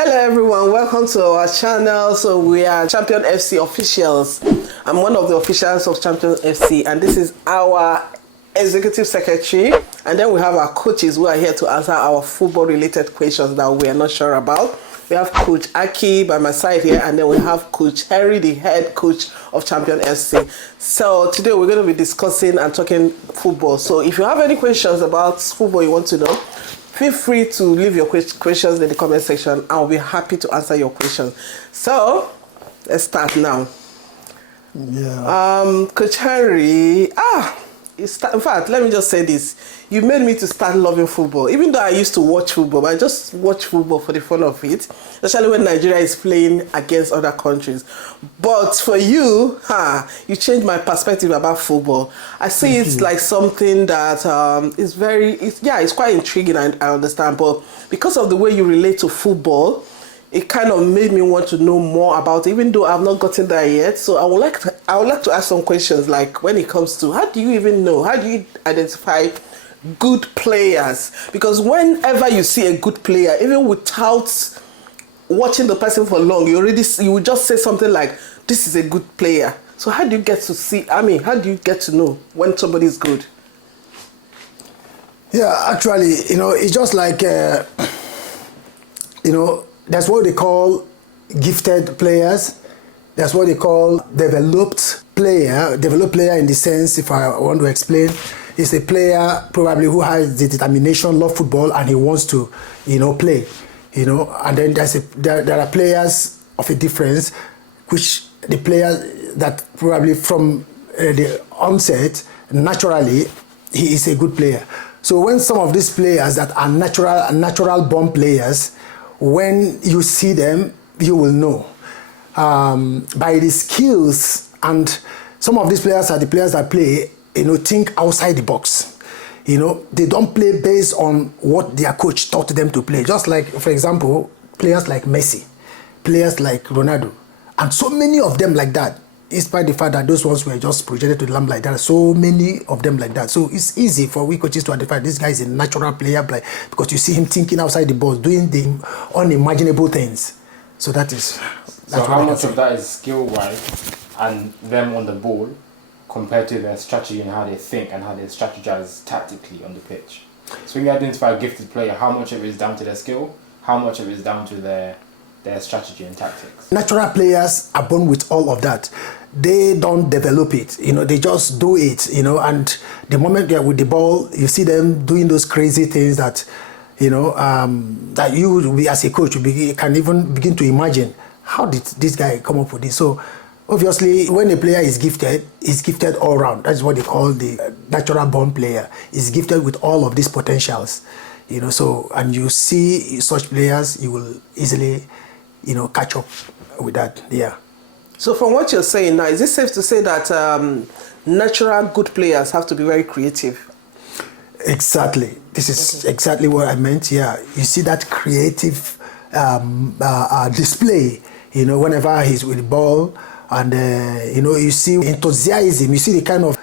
Hello everyone, welcome to our channel. So we are Champion FC officials. I'm one of the officials of Champion FC and this is our executive secretary, and then we have our coaches who are here to answer our football related questions that we are not sure about. We have Coach Aki by my side here, and then we have Coach Harry, the head coach of Champion FC. So today we're going to be discussing and talking football. So if you have any questions about football you want to know, feel free to leave your questions in the comment section. I'll be happy to answer your questions. So let's start now. Yeah. Coach Harry, in fact, let me just say this. You made me to start loving football. Even though I used to watch football, but I just watch football for the fun of it, especially when Nigeria is playing against other countries. But for you, you changed my perspective about football. I see it's like something that is it's quite intriguing, and I understand. But because of the way you relate to football, it kind of made me want to know more about it, even though I've not gotten there yet. So I would like to ask some questions, like when it comes to how do you identify good players? Because whenever you see a good player, even without watching the person for long, you would just say something like, this is a good player. So how do you get to know when somebody is good? Yeah, actually, it's just like, that's what they call gifted players. That's what they call developed player. Developed player in the sense, if I want to explain, is a player probably who has the determination, love football, and he wants to, play. And then there are players of a difference, which the players that probably from the onset, naturally, he is a good player. So when some of these players that are natural born players, when you see them, you will know by the skills. And some of these players are the players that play, think outside the box. They don't play based on what their coach taught them to play. Just like, for example, players like Messi, players like Ronaldo, and so many of them like that. Despite the fact that those ones were just projected to the lamp like that, so many of them like that. So it's easy for we coaches to identify this guy is a natural player, because you see him thinking outside the box, doing the unimaginable things. So that's so how much of that is skill-wise and them on the ball compared to their strategy and how they think and how they strategize tactically on the pitch? So when you identify a gifted player, how much of it is down to their skill? How much of it is down to their strategy and tactics? Natural players are born with all of that. They don't develop it, they just do it, and the moment they're with the ball, you see them doing those crazy things that, that you as a coach can even begin to imagine, how did this guy come up with this? So obviously, when a player is gifted all around. That's what they call the natural born player. Is gifted with all of these potentials, so, and you see such players, you will easily catch up with that. Yeah. So from what you're saying now, is it safe to say that natural good players have to be very creative? Exactly. This is exactly what I meant. Yeah. You see that creative display, whenever he's with the ball, and, you see enthusiasm, you see the kind of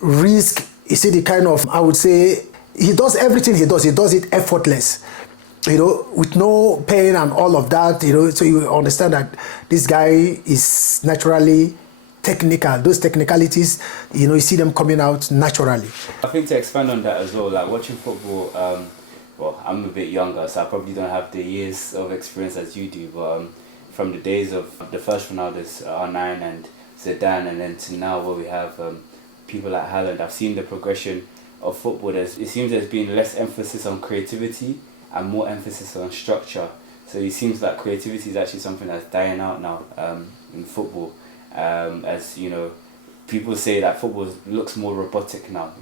risk, you see the kind of, I would say, he does everything he does it effortless. With no pain and all of that, so you understand that this guy is naturally technical. Those technicalities, you see them coming out naturally. I think to expand on that as well, like watching football, well, I'm a bit younger, so I probably don't have the years of experience as you do, but from the days of the first Ronaldo's, R9 and Zidane, and then to now where we have people like Haaland, I've seen the progression of football. It seems there's been less emphasis on creativity and more emphasis on structure. So it seems like creativity is actually something that's dying out now in football. As people say that football looks more robotic now.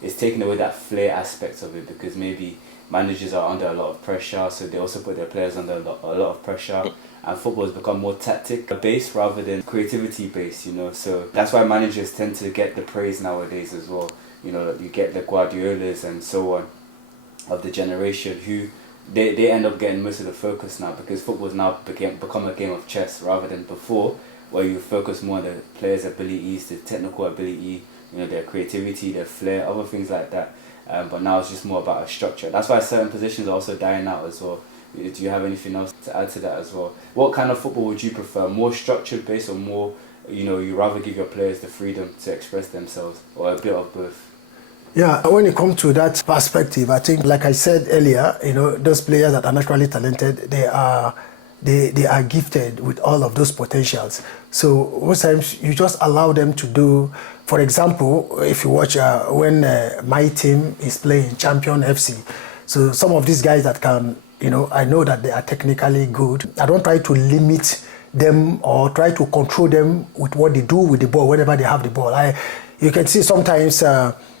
It's taken away that flair aspect of it, because maybe managers are under a lot of pressure, so they also put their players under a lot of pressure. And football has become more tactic based rather than creativity based. So that's why managers tend to get the praise nowadays as well. You get the Guardiolas and so on of the generation who they end up getting most of the focus now, because football's now become a game of chess rather than before, where you focus more on the players' abilities, the technical ability, their creativity, their flair, other things like that. But now it's just more about a structure. That's why certain positions are also dying out as well. Do you have anything else to add to that as well? What kind of football would you prefer? More structured based or more, you rather give your players the freedom to express themselves, or a bit of both? Yeah, when it comes to that perspective, I think, like I said earlier, those players that are naturally talented, they are gifted with all of those potentials. So most times you just allow them to do. For example, if you watch when my team is playing Champion FC, so some of these guys that can, I know that they are technically good. I don't try to limit them or try to control them with what they do with the ball whenever they have the ball. You can see sometimes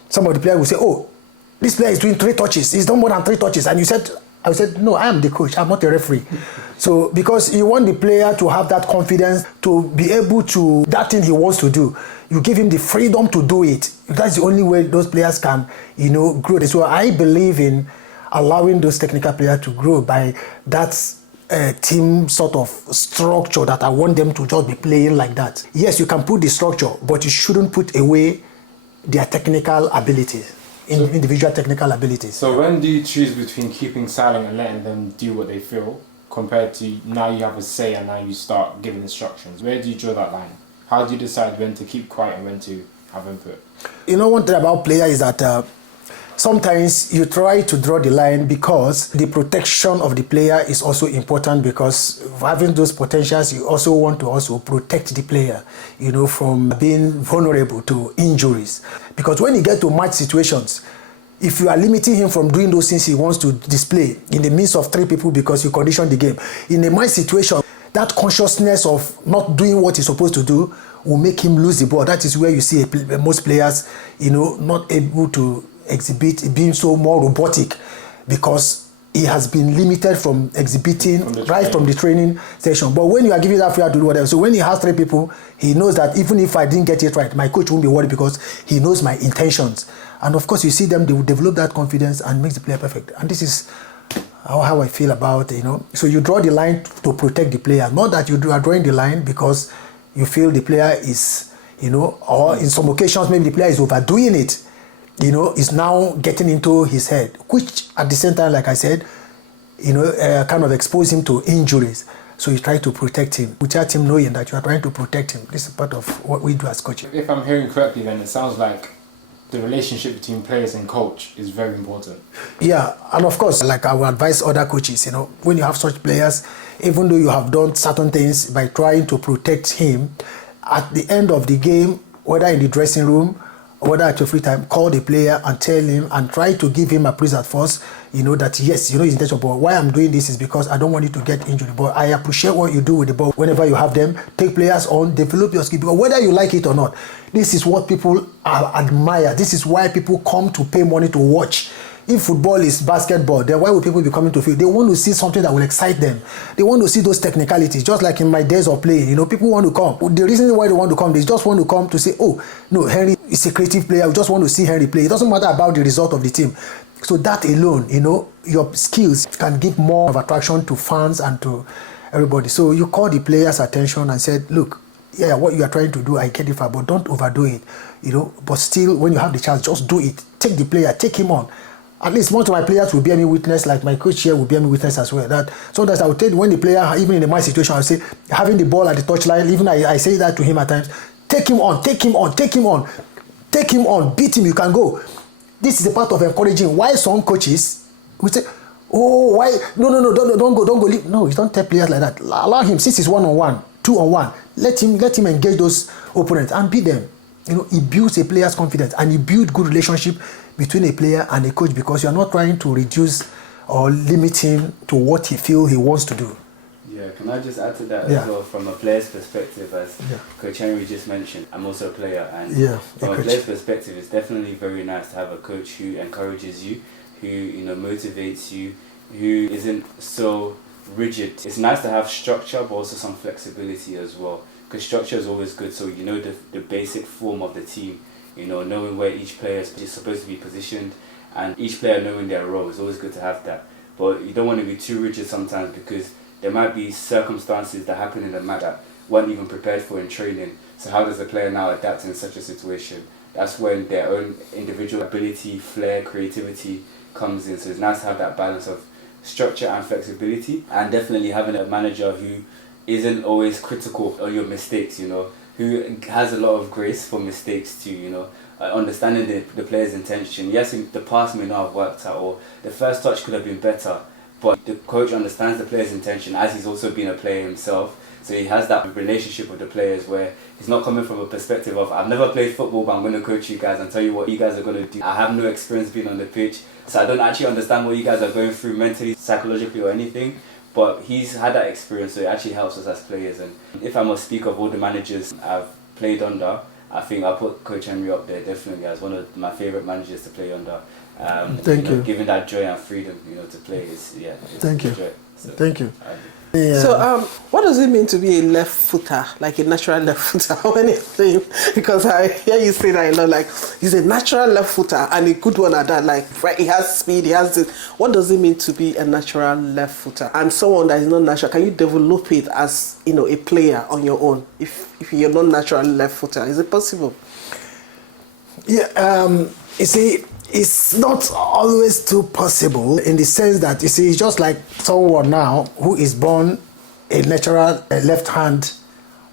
some of the players will say, "Oh, this player is doing 3 touches. He's done more than 3 touches," and I said, "No, I am the coach. I'm not a referee." So because you want the player to have that confidence to be able to that thing he wants to do, you give him the freedom to do it. That's the only way those players can, grow. So I believe in allowing those technical players to grow by that team sort of structure that I want them to just be playing like that. Yes, you can put the structure, but you shouldn't put away their technical abilities, individual technical abilities. So when do you choose between keeping silent and letting them do what they feel, compared to now you have a say and now you start giving instructions? Where do you draw that line? How do you decide when to keep quiet and when to have input? One thing about player is that sometimes you try to draw the line because the protection of the player is also important, because having those potentials, you also want to also protect the player, from being vulnerable to injuries. Because when you get to match situations, if you are limiting him from doing those things he wants to display in the midst of 3 people because you condition the game, in a match situation, that consciousness of not doing what he's supposed to do will make him lose the ball. That is where you see most players, not able to exhibit, being so more robotic, because he has been limited from exhibiting from the training session. But when you are giving that freedom to do whatever, so when he has 3 people, he knows that even if I didn't get it right, my coach won't be worried because he knows my intentions. And of course, you see them, they will develop that confidence and make the player perfect. And this is how I feel about it, So you draw the line to protect the player, not that you are drawing the line because you feel the player is, or in some occasions maybe the player is overdoing it, is now getting into his head, which at the same time, like I said, kind of expose him to injuries. So you try to protect him without him knowing that you are trying to protect him. This is part of what we do as coaches. If I'm hearing correctly, then it sounds like the relationship between players and coach is very important. Yeah, and of course, like I would advise other coaches, when you have such players, even though you have done certain things by trying to protect him, at the end of the game, whether in the dressing room, whether at your free time, call the player and tell him and try to give him a praise at first, that yes, his intention, but why I'm doing this is because I don't want you to get injured. But I appreciate what you do with the ball. Whenever you have them, take players on, develop your skill. Because whether you like it or not, this is what people admire. This is why people come to pay money to watch. If football is basketball, then why would people be coming to field? They want to see something that will excite them. They want to see those technicalities, just like in my days of playing. People want to come. The reason why they want to come, they just want to come to say, oh, no, Henry is a creative player. We just want to see Henry play. It doesn't matter about the result of the team. So that alone, your skills can give more of attraction to fans and to everybody. So you call the players' attention and said, look, yeah, what you are trying to do, I get it, but don't overdo it. But still, when you have the chance, just do it. Take the player, take him on. At least most of my players will bear me witness, like my coach here will bear me witness as well. That sometimes I will tell when the player, even in the match situation, I will say, having the ball at the touchline, even I say that to him at times, take him on, take him on, take him on, take him on, beat him, you can go. This is a part of encouraging. Why some coaches will say, oh, why? No, don't go. No, you don't tell players like that. Allow him, since it's 1-on-1, 2-on-1, let him engage those opponents and beat them. It builds a player's confidence and it builds good relationship between a player and a coach, because you're not trying to reduce or limit him to what he feels he wants to do. Yeah, can I just add to that as well, from a player's perspective, as Coach Henry just mentioned, I'm also a player, and from a player's perspective, it's definitely very nice to have a coach who encourages you, who motivates you, who isn't so rigid. It's nice to have structure, but also some flexibility as well, because structure is always good, so the basic form of the team, knowing where each player is supposed to be positioned, and each player knowing their role. It's always good to have that, but you don't want to be too rigid sometimes, because there might be circumstances that happen in the match that weren't even prepared for in training. So how does the player now adapt in such a situation? That's when their own individual ability, flair, creativity comes in. So it's nice to have that balance of structure and flexibility, and definitely having a manager who isn't always critical of your mistakes, you know, who has a lot of grace for mistakes too, you know, understanding the player's intention. Yes, the pass may not have worked out, or the first touch could have been better, but the coach understands the player's intention, as he's also been a player himself. So he has that relationship with the players where he's not coming from a perspective of, I've never played football, but I'm going to coach you guys and tell you what you guys are going to do. I have no experience being on the pitch, so I don't actually understand what you guys are going through mentally, psychologically or anything. But he's had that experience, so it actually helps us as players. And if I must speak of all the managers I've played under, I think I'll put Coach Henry up there definitely as one of my favourite managers to play under. Thank you. Giving that joy and freedom, you know, to play is, yeah. Thank you. Joy. So, Thank you. Yeah. So, what does it mean to be a left footer, like a natural left footer? When you say, because I hear you say that a lot, like he's a natural left footer and a good one at that. Like, right, he has speed, he has this. What does it mean to be a natural left footer and someone that is not natural? Can you develop it as, you know, a player on your own? If you're not natural left footer, is it possible? Yeah. You see, it's not always too possible in the sense that, you see, it's just like someone now who is born a natural left hand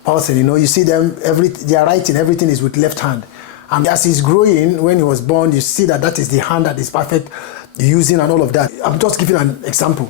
person. You know, you see them, their writing, everything is with left hand. And as he's growing, when he was born, you see that is the hand that is perfect using and all of that. I'm just giving an example.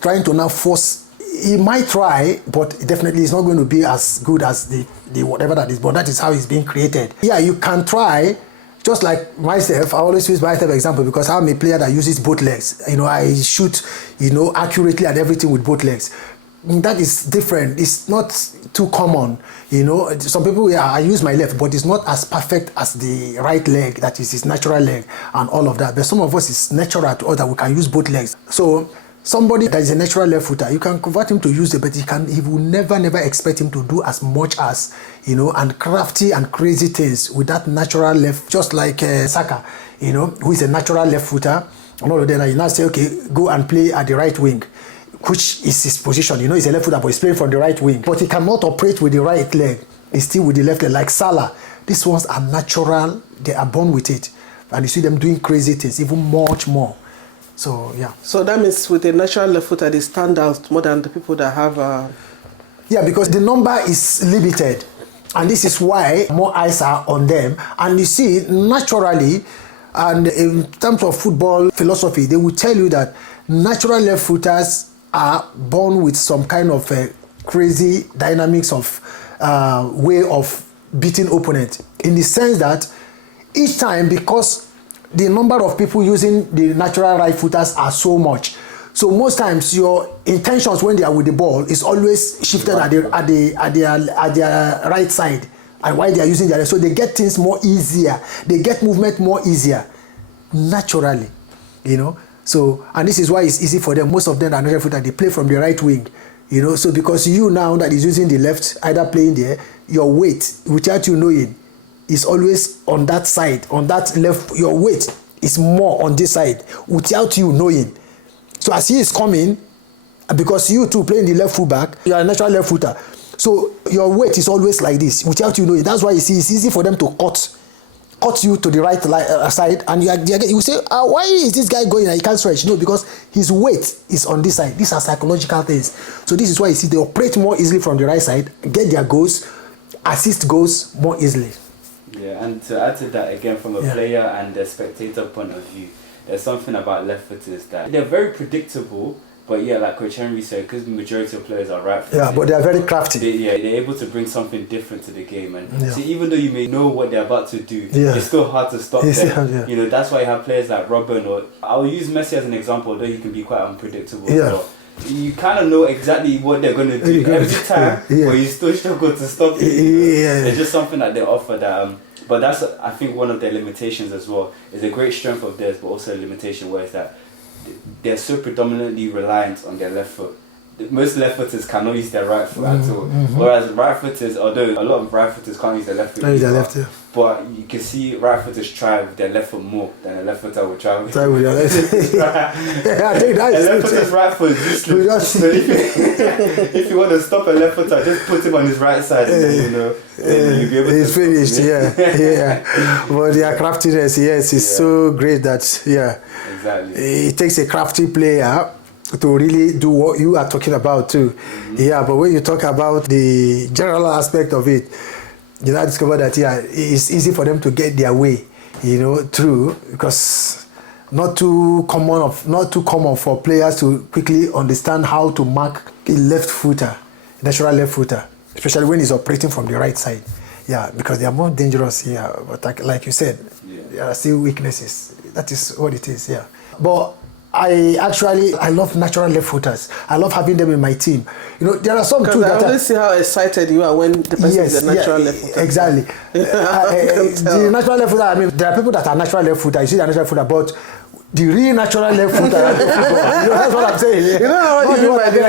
Trying to now force, he might try, but definitely it's not going to be as good as the whatever that is born. That is how he's being created. Yeah, you can try. Just like myself, I always use myself example because I'm a player that uses both legs. You know, I shoot, you know, accurately and everything with both legs. That is different. It's not too common. You know, some people, yeah, I use my left, but it's not as perfect as the right leg, that is his natural leg and all of that. But some of us, it's natural to us that we can use both legs. So somebody that is a natural left footer, you can convert him to use it, but he will never expect him to do as much as, you know, and crafty and crazy things with that natural left, just like Saka, you know, who is a natural left footer. And all of that, you now say, okay, go and play at the right wing, which is his position. You know, he's a left footer, but he's playing from the right wing. But he cannot operate with the right leg. He's still with the left leg, like Salah. These ones are natural. They are born with it. And you see them doing crazy things, even much more. So, yeah. So that means with a natural left footer, they stand out more than the people that have... Yeah, because the number is limited. And this is why more eyes are on them. And you see, naturally, and in terms of football philosophy, they will tell you that natural left footers are born with some kind of crazy dynamics of way of beating opponent. In the sense that each time, because the number of people using the natural right footers are so much, so most times your intentions when they are with the ball is always shifted at their right side, and while they are using their left, so they get things more easier, they get movement more easier naturally, you know. So, and this is why it's easy for them. Most of them are natural footer, they play from the right wing, you know. So because you now that is using the left, either playing there, your weight without you knowing is always on that side, on that left. Your weight is more on this side without you knowing. So as he is coming, because you two playing the left fullback, you are a natural left footer. So your weight is always like this without you knowing. That's why you see it's easy for them to cut you to the right side, and you say, why is this guy going and he can't stretch? No, because his weight is on this side. These are psychological things. So this is why you see they operate more easily from the right side, get their goals, assist goals more easily. Yeah, and to add to that again, from a player and a spectator point of view, there's something about left footers that they're very predictable, but yeah, like Coach Henry said, because the majority of players are right footed. Yeah, but they are very crafty. They're able to bring something different to the game, and so even though you may know what they're about to do, it's still hard to stop them. You know, that's why you have players like Robin, or I'll use Messi as an example, although he can be quite unpredictable. So you kind of know exactly what they're going to do every time, but you still struggle to stop it. It's just something that they offer that. But that's, I think, one of their limitations as well. Is a great strength of theirs, but also a limitation where it's that they're so predominantly reliant on their left foot most left footers cannot use their right foot at all. Whereas right footers, although a lot of right footers can't use their left foot, either, but you can see right footers try with their left foot more than a left footer will try with their left foot. Yeah, I think that is a left footer's right foot is useless. So if you want to stop a left footer, just put him on his right side, and then, you know, then you'll be able it's to finished. Yeah. But their craftiness, yes, is so great that exactly. It takes a crafty player to really do what you are talking about too. Yeah, but when you talk about the general aspect of it, you now discover that it's easy for them to get their way, you know, through, because not too common for players to quickly understand how to mark a left footer, natural left footer, especially when he's operating from the right side. Yeah, because they are more dangerous here. But like you said, there are still weaknesses. That is what it is. Yeah, but I love natural left footers. I love having them in my team. You know, there are some too that I always see how excited you are when the person is a natural left footer. Exactly. The natural left footer, I mean, there are people that are natural left footer. You see the natural footer, but the real natural left footer, you know, that's what I'm saying. You know what you mean by that?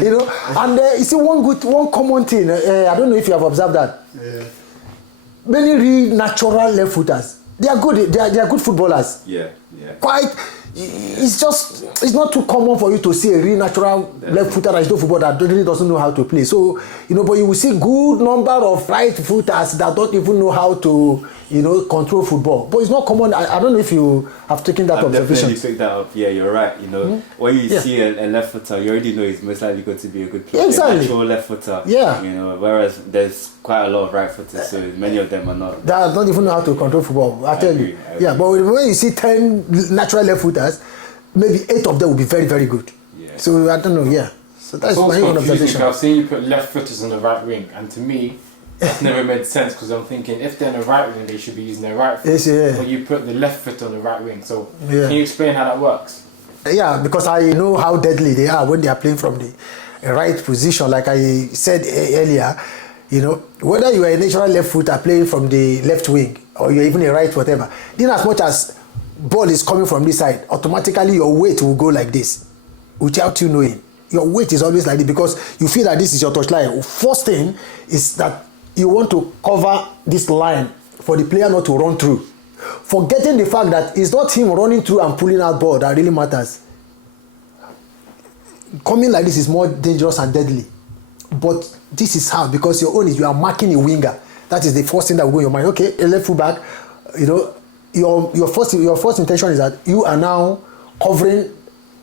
You know, and you see one common thing. I don't know if you have observed that. Yeah. Many real natural left footers, they are good. They are good footballers. Yeah. Quite. It's not too common for you to see a real natural left footer that is no football that really doesn't know how to play. So, you know, but you will see good number of right footers that don't even know how to, you know, control football. But it's not common. I don't know if you have taken that observation. Definitely picked that up. Yeah, you're right. You know, when you see a left footer, you already know he's most likely going to be a good player. Exactly. A natural left footer. Yeah. You know, whereas there's quite a lot of right footers, so many of them are not. They don't even know how to control football. I tell you. Yeah, but when you see 10 natural left footers, maybe 8 of them will be very, very good. Yeah. So I don't know. Yeah. So that's my own observation. I've seen you put left footers on the right wing, and to me, that's never made sense, because I'm thinking if they're on the right wing, they should be using their right foot. Yes, yeah. But you put the left foot on the right wing. So can you explain how that works? Yeah, because I know how deadly they are when they are playing from the right position. Like I said earlier, you know, whether you are a natural left footer playing from the left wing or you're even a right whatever, then as much as ball is coming from this side, automatically your weight will go like this without you knowing. Your weight is always like this because you feel that this is your touchline. First thing is that you want to cover this line for the player not to run through. Forgetting the fact that it's not him running through and pulling out ball that really matters. Coming like this is more dangerous and deadly. But this is how, because your own is you are marking a winger. That is the first thing that will go in your mind. Okay, a left full back, you know, your first intention is that you are now covering,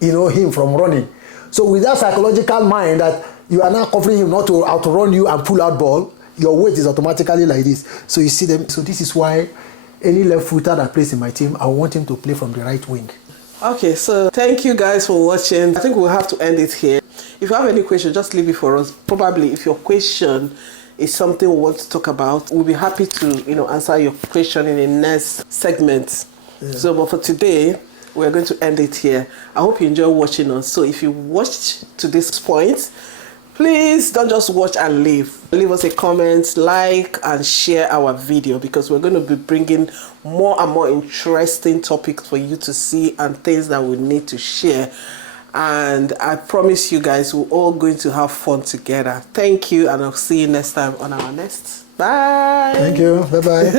you know, him from running. So with that psychological mind that you are now covering him not to outrun you and pull out ball, your weight is automatically like this. So you see them. So this is why any left footer that plays in my team, I want him to play from the right wing. Okay, so thank you guys for watching. I think we'll have to end it here. If you have any question, just leave it for us. Probably if your question is something we want to talk about, we'll be happy to, you know, answer your question in the next segment. Yeah. So, but for today, we're going to end it here. I hope you enjoy watching us. So if you watched to this point, please don't just watch and leave. Leave us a comment, like, and share our video, because we're going to be bringing more and more interesting topics for you to see and things that we need to share. And I promise you guys, we're all going to have fun together. Thank you, and I'll see you next time on our next. Bye. Thank you. Bye-bye.